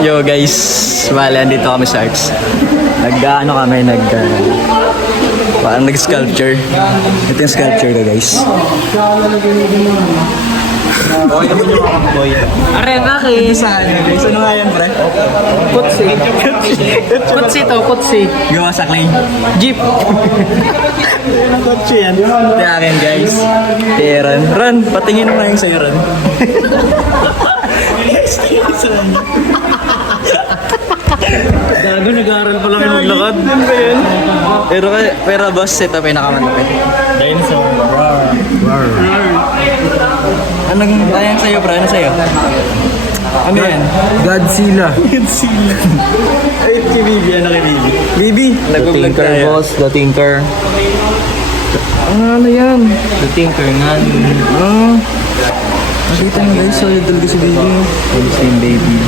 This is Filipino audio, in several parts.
Yo guys, bale andito kami sa arts. Parang nag-sculpture. Ito yung sculpture ko guys. Okay naman yung mga boy. Are ang aki sa guys. Ano nga yan pre? Kutsi. Kutsi to, kutsi. Gawa sa clay. Jeep. Yan ang kutsi yan. Ito akin guys. Ron. Ron, patingin mo na yung sa'yo Ron. Yes, tingin sa kanya. Gago, nag-aaral pa lang yung maglakad. Yan ba yun? Pero boss, ito pinakamalapit. Dinosaur. Anong ayan sa'yo, bro? Ano sa'yo? Ano yan? Godzilla. Godzilla. Ay, si Bibi. Ano kay Bibi? Bibi! The Tinker, boss. The Tinker. Ano yan? The Tinker nga. Nakita mo guys, solid talaga si Bibi. Same baby.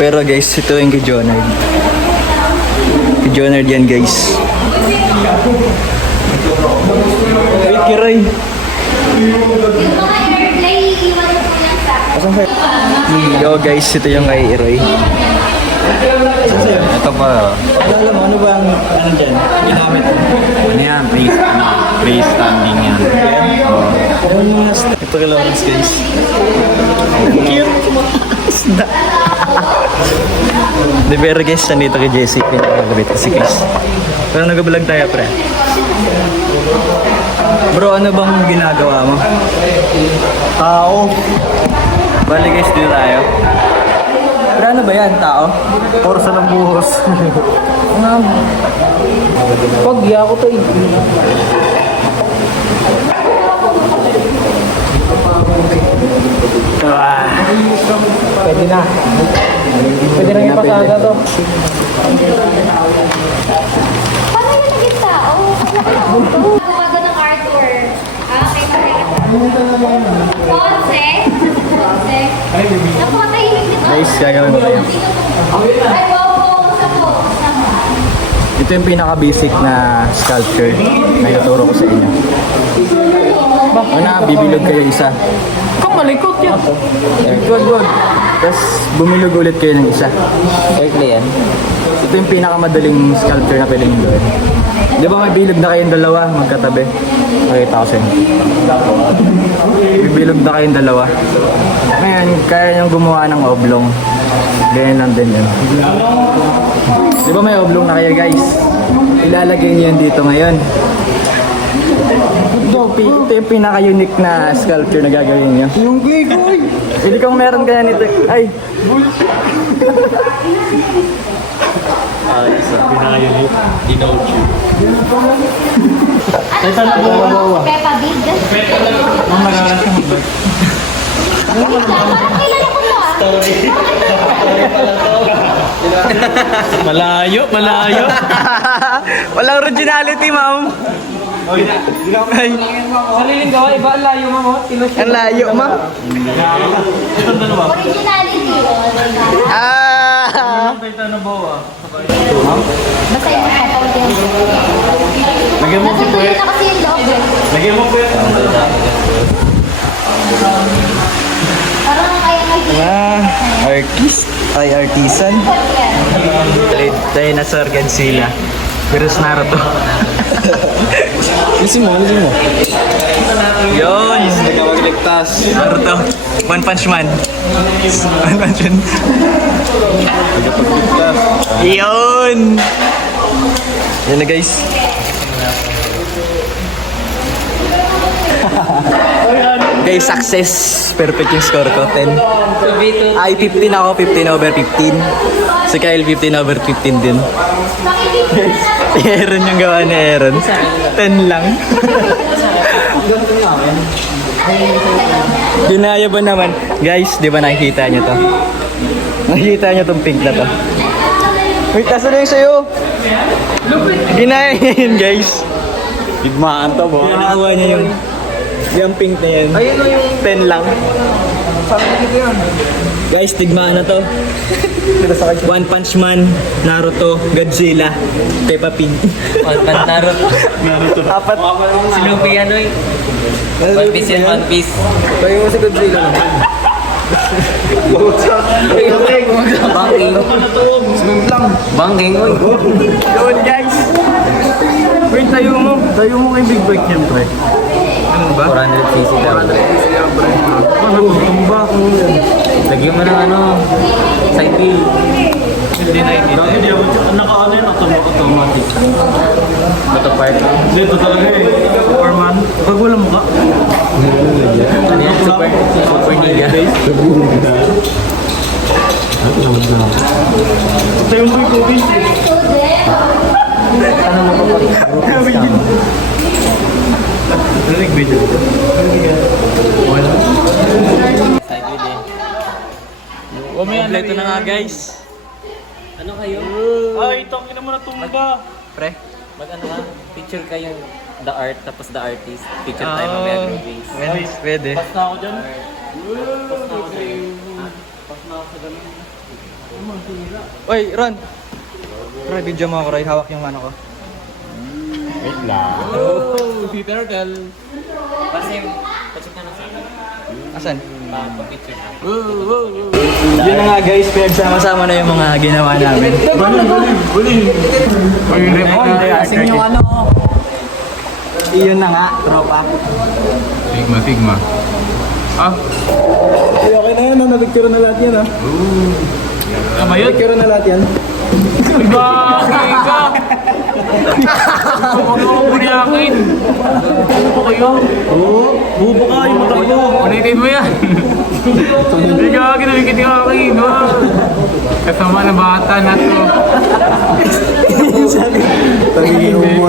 Pero guys, ito yung kay Jonard. Kay Jonard yan guys. Wait, Kiray. Yo guys, ito yung kay Iroy. Ito pa. Alam mo, ano ba ang ano dyan? Ginamit mo? Ano yan? Freestanding yan. Ito kay Lawrence guys. Cute. Isda. Di pero guys, nandito kay Jessie. Pinakagabit si Chris. Pero nag-vlog tayo pre. Bro, ano bang ginagawa mo? Tao. Bali guys, dito tayo. Pero ano ba yan? Tao? Porsa ng buhos. Pagya ako to eh. Pwede na. Pwede na ipasada to. Paano yung naging tao? Gumaga ng Arthur. Kay Maria. Ponce? Ponce? Napakatahimik nito. Guys, gagawin mo tayo. Ay, wow, sa po. Ito yung pinaka-basic na sculpture na ituturo ko sa inyo. Una, bibilog kayo isa. Malikot yan. Good. Tapos bumilog ulit kayo ng isa. Exactly yan. Ito yung pinakamadaling sculpture na pwedeng gawin. Di ba may bilog na kayong dalawa magkatabi? Makita ko sa inyo. Bibilog na kayong dalawa. Ngayon, kaya niyong gumawa ng oblong. Ganyan lang din yun. Di ba may oblong na kayo guys? Ilalagay niyo yun dito ngayon. Ito yung pinaka-unique na sculpture na gagawin niyo. Yung Playboy. Hindi kong meron kaya nito. Ay! Pinaka-unique. Dinochu. Ano ba? Peppa Big? Ang nagawa siya mag-vlog. Parang kilala ko to ah. Malayo. Walang originality, ma'am. Ay, Sariling gawa, iba ang layo mo. ang layo, ma'am. Originality. Ah! Basta yung kapag yan. Lagyan mo si Natutuloy Puwet. na kasi yung loob eh. Lagyan mo Puwet. Parang kaya Artist? Ay, artisan? Dinosaur Godzilla. Virus Naruto. Lisin mo. Yun! Hindi ka magligtas. Naruto. One Punch Man. One Punch Man. Yun! Yan na guys. Guys, success. Perfect yung score ko. 10. Ay, 15 ako. 15 over 15. Si Kyle, 15 over 15 din. Aaron yung gawa ni Aaron. 10 lang. Ginaya ba naman? Guys, di ba nakikita nyo to? Nakikita nyo tong pink na to? Wait, nasa na yung sayo? Ginaya niya yun, guys. Higmaan to, bo. Nakuha niya yung Yung pink na yan. Ayun o yung 10 lang. sabi dito yan. Guys, tigmaan na to. One Punch Man, Naruto, Godzilla, Peppa Pig. One Punch Naruto. Apat. Snoopy ano eh. One Piece yan, One Piece. Tayo mo si Godzilla naman. Bangking. Bangking, oy. Yun guys. Wait, tayo mo. Tayo mo kay Big Bike yan, pre. Ano ba? 400cc daw. Ano mo? Tumba kung yan. Lagyan mo ng ano, side wheel. Hindi na ikita. Hindi ako. Naka-ano yan, automatic. Auto park. Hindi, ito talaga eh. Superman. Pag wala mo ka. Ano yan? Super Niga. Tayo mo yung COVID. Ano nag-video? Wala. Side wheel eh. Kompleto na nga guys. Ano kayo? Ay, tangin naman na tumba. Pre. Mag ano ka? Picture kayo the art tapos the artist. Picture tayo mamaya groupings. Pwede. Pas na ako dyan. Oy, Ron. Ron, video mo ako, Roy. Hawak yung ano ko. Oh, si Turtle. Kasi, pasok na sa akin. Asan? Picture na. Yun na nga guys, pinagsama-sama na yung mga ginawa namin. Kasing yung ano. Iyon na nga, tropa. Tigma. Ah? Ay, okay na yan, nabigturo na lahat yan, ha? Tama yun? Nabigturo na lahat yan. Bakit ka? Huwag ako buniakin. Bubo kayo? Oo. Bubo ka, yung mata ko. Ulitin mo yan. Hindi ka, ginamikit yung akin. Kasama na bata na to.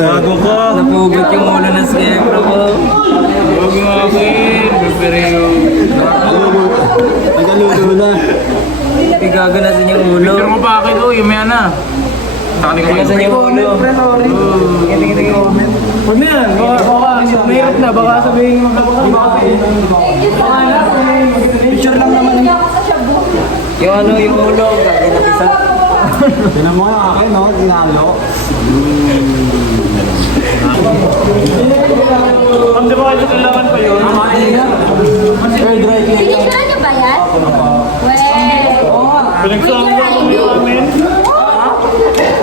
Gago ka. Napugot yung ulo ng scarecrow ko. Huwag mo akin. Pero Nagalulo na. Igaganasin yung ulo. picture mo pa akin. Uy, may na. Saka ko Igaganasin yung ulo. Huwag na yan. Baka mahirap na. Baka sabihin Picture lang naman. Yung ano, yung ulo. Gaganapisan. Tinan mo yung akin, no? Ginalo. Ma'am, di ba kayo kailangan pa yun? Air dry clean. Pinicturean niyo ba yan? Well, Pinagsama ko yung amin.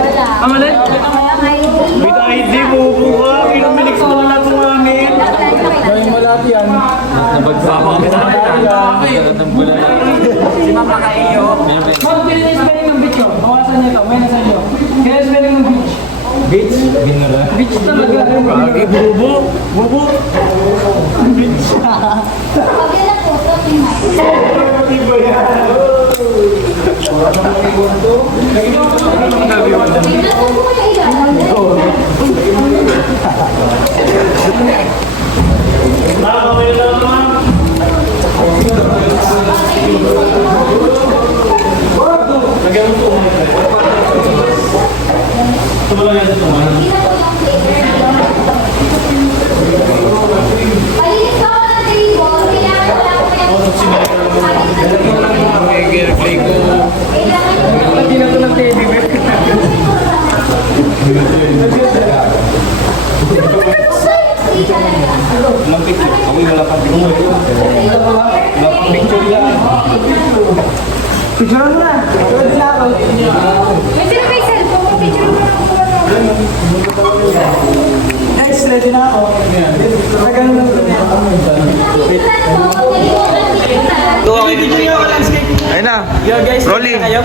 wala. Amalin? Walang ID. With ID, bubo ka. Pinamilix mo na lang kung amin. Gawin mo lahat yan. Nabagsak ako. Nagkaroon ng bulay. Si Mama Kaiyo. Ma'am, pwede spelling ng beach yun. Bawasan niyo ito. May nasa inyo. Kaya spelling ng beach. Beach? Beach talaga. Lagi, bubo. Bubo. Pagkila po, floating night. Tingnan ko po yung ilalim. Palinis ka ko ng table. Kailangan ko lang Picture mo na. Pwede na ako. Pwede na may cellphone. Picture mo lang Guys, ready na ako. Tagal na Ayun na. Yo guys, Rolling. ready na kayo?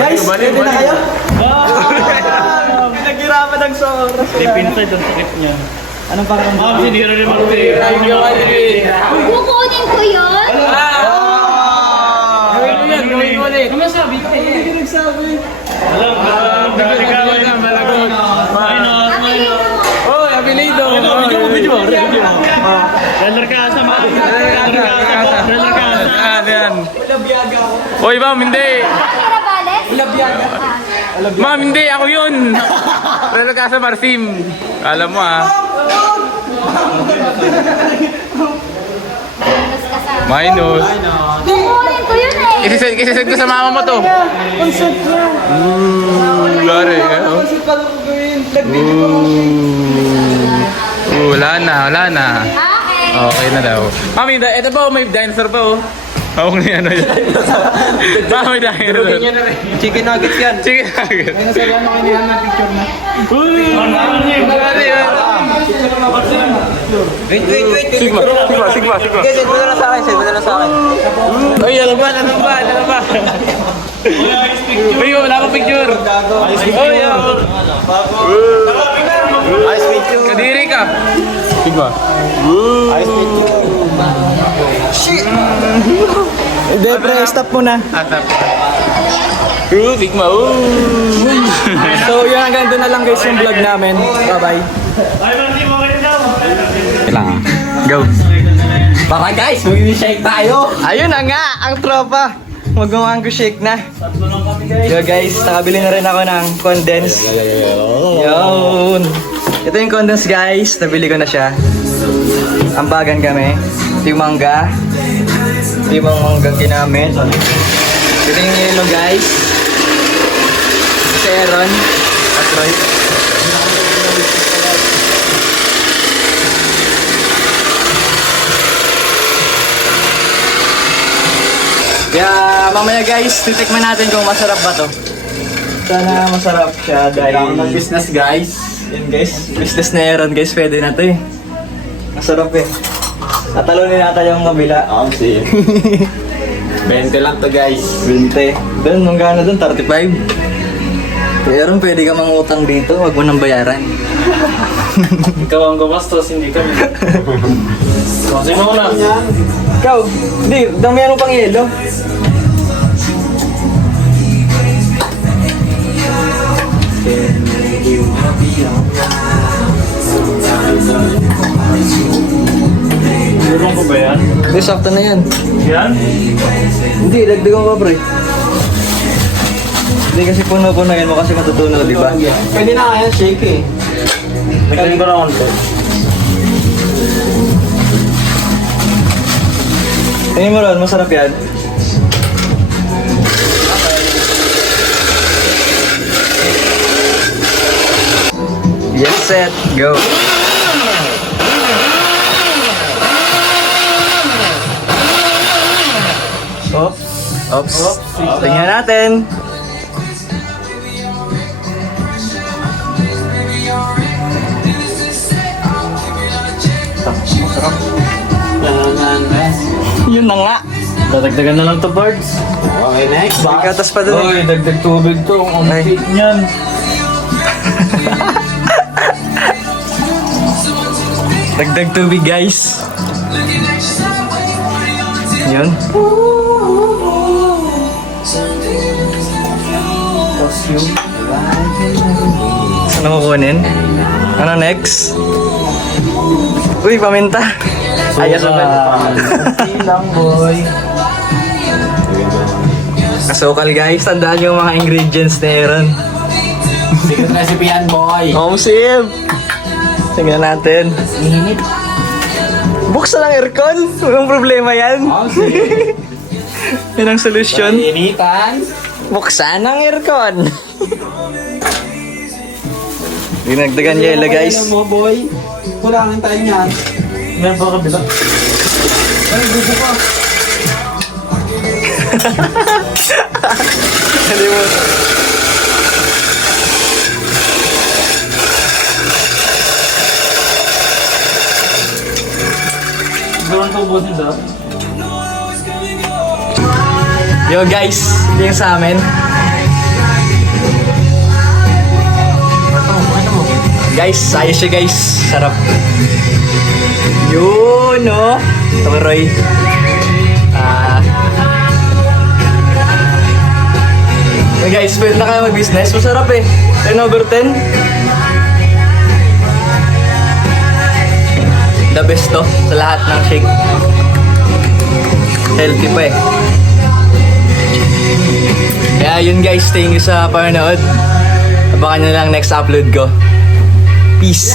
Guys, ready na kayo? Pinaghirapan ng sa oras. Deep inside ang sakit niya. Anong parang Ma'am, sinira rin ako eh. Kukunin ko yun. Gawin mo ulit. Ano sabi ko eh? Hindi nagsabi. Alam, ikaw na, malagot. Minus. Oh, abilido. Video mo. Reller ka sa mga. Reller ka sa. Yan. Labiyaga ako. Oy, ma'am, hindi. Carabales? Labiyaga. Ma'am, hindi. Ako yun. Reller ka sa Marsim. Alam mo ah. Minus kasama. Minus. Kukunin ko yun eh. Isisend ko sa mama mo to. Lari. Wala na. Okay. Okay na daw. Mami, ito ba? May dinosaur pa oh. Hawak na yan. May dinosaur. Chicken nuggets yan. Chicken nugget. Wait. Sigma. Okay, send mo na lang sa akin. Uy, ano ba? Uy, wala pa picture. Uy, Ice with you. Kadiri ka. Sigma. Ice with you. Shit! Hindi, pre, stop mo na. Atap. Sigma. So, yun, hanggang doon na lang guys yung vlog namin. Bye-bye. Kailangan. Go. Baka guys, mag-shake tayo. Ayun na nga, ang tropa. Mag-mango shake na. Yo guys, nakabili na rin ako ng condensed. Yun. Ito yung condensed guys, nabili ko na siya. Ambagan kami. Ito yung mangga. Ito yung mga mangga ginamit. Ito yung yellow guys. Si Aaron at Roy. Kaya mamaya guys, titikman natin kung masarap ba to. Sana masarap siya dahil Business guys. yun guys, business na Aaron guys, pwede na to eh. Masarap eh. Tatalunin natin yung kabila. Oo, sige. 20 lang to guys. 20. Doon, nung gano'n doon, 35. Kaya Aaron, pwede ka mangutang dito, wag mo nang bayaran. Ikaw ang gumastos, hindi kami. Sino ko na? Ikaw, hindi, damihan mo pang yelo. Tulong ko ba yan? Hindi, sakto na yan. Yan? Hindi, dagdagan ko pre. Hindi kasi puno-puno yan mo kasi matutunaw, di ba? Pwede na kaya shake eh. Nagkaling ko na konti. Tingin mo ron, masarap yan. Yes, set, go. Oops. Tingnan natin. Yun na nga. Dadagdagan na lang to, birds. Okay, next. May gatas pa dun eh. Uy, dagdag tubig to. Ang Ay. unti niyan. Dagdag tubig guys. Yun. Ano mo kunin? Ano next? Uy, paminta. Ayos naman. lang, boy. Kasukal guys, tandaan yung mga ingredients ni Aaron. Secret recipe yan, boy. Home save! Tingnan natin. Buksan ang aircon. Walang problema yan. sige. Yan ang solusyon. Initan. Buksan ang aircon. Dinagdagan yelo guys. Alam mo, boy. Kulangan tayo niyan. Meron pa kabila. Ay, gusto ko. Hindi mo. Doon to, bosin daw. Yo guys, ito yung sa amin. Guys, ayos siya guys. Sarap. Yun, no? Tama, Roy. Guys, pwede na kayo mag-business. Masarap eh. 10 over 10. The best to sa lahat ng shake. Healthy pa eh. Kaya yun guys, thank you sa panonood. Abangan nyo lang next upload ko. Peace!